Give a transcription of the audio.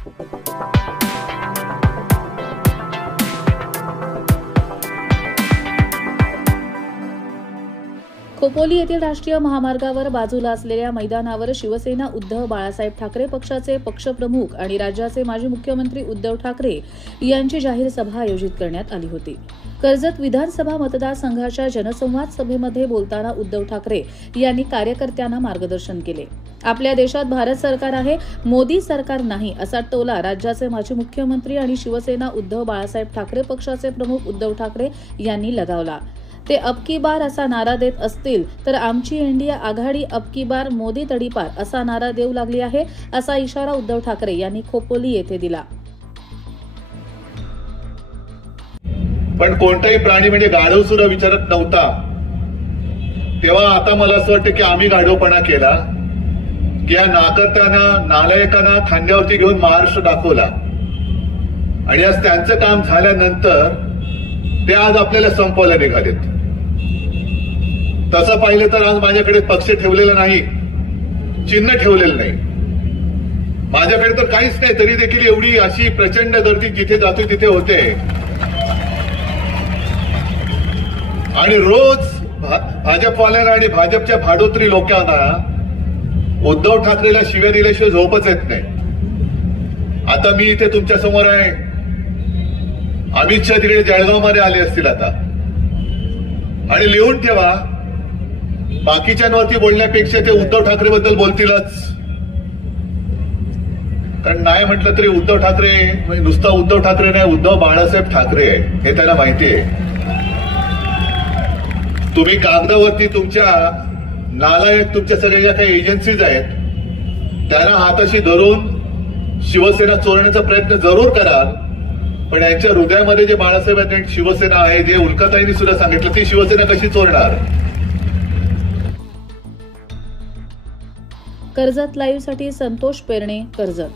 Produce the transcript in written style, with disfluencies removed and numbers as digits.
खोपोली येथील राष्ट्रीय महामार्गावर बाजूला असलेल्या मैदानावर शिवसेना उद्धव बाळासाहेब ठाकरे पक्षाचे पक्षप्रमुख आणि राज्याचे माजी मुख्यमंत्री उद्धव ठाकरे यांची जाहीर सभा आयोजित करण्यात आली होती. कर्जत विधानसभा मतदारसंघाच्या जनसंवाद सभेमध्ये बोलताना उद्धव ठाकरे यांनी कार्यकर्त्यांना मार्गदर्शन केले. आपल्या देशात भारत सरकार आहे, मोदी सरकार नाही असा टोला राज्याचे माजी मुख्यमंत्री आणि शिवसेना उद्धव बाळासाहेब ठाकरे पक्षाचे प्रमुख उद्धव ठाकरे यांनी लगावला. ते अब की बार असा नारा देत असतील तर आमची इंडिया आघाडी अब की बार मोदी तडीपार असा नारा देऊ लागली आहे, असा इशारा उद्धव ठाकरे यांनी खोपोली येथे दिला. पण कोणताही प्राणी म्हणजे गाढव सुद्धा विचारत नव्हता, तेव्हा आता मला असं वाटतं की आम्ही गाढवपणा केला की या नाकर्त्यांना नालायकांना खांद्यावरती घेऊन महाराष्ट्र दाखवला. आणि आज त्यांचं काम झाल्यानंतर ते आज आपल्याला संपवायला निघालेत. तसं पाहिलं तर आज माझ्याकडे पक्ष ठेवलेला नाही, चिन्ह ठेवलेलं नाही, माझ्याकडे तर काहीच नाही, तरी देखील एवढी अशी प्रचंड गर्दी जिथे जातो तिथे होते. आणि रोज भाजपवाल्यांना आणि भाजपच्या भाडोत्री लोकांना उद्धव ठाकरेला शिव्या दिल्याशिवाय झोपच येत नाही. आता मी इथे तुमच्या समोर आहे, अमित शहा तिकडे जळगावमध्ये आले असतील आता. आणि लिहून ठेवा, बाकीच्यांवरती बोलण्यापेक्षा ते उद्धव ठाकरे बद्दल बोलतीलच. कारण नाही म्हटलं तरी उद्धव ठाकरे नुसता उद्धव ठाकरे नाही, उद्धव बाळासाहेब ठाकरे आहे हे त्याला माहिती आहे. तुम्ही कागदावरती तुमच्या नालायक तुमच्या सगळ्या ज्या काही एजन्सीज आहेत त्यांना हाताशी धरून शिवसेना चोरण्याचा प्रयत्न जरूर कराल, पण यांच्या हृदयामध्ये जे बाळासाहेब शिवसेना आहे, जे उल्काताईंनी सुद्धा सांगितलं, ती शिवसेना कशी चोरणार. कर्जत लाईव्ह साठी संतोष पेरणे, कर्जत.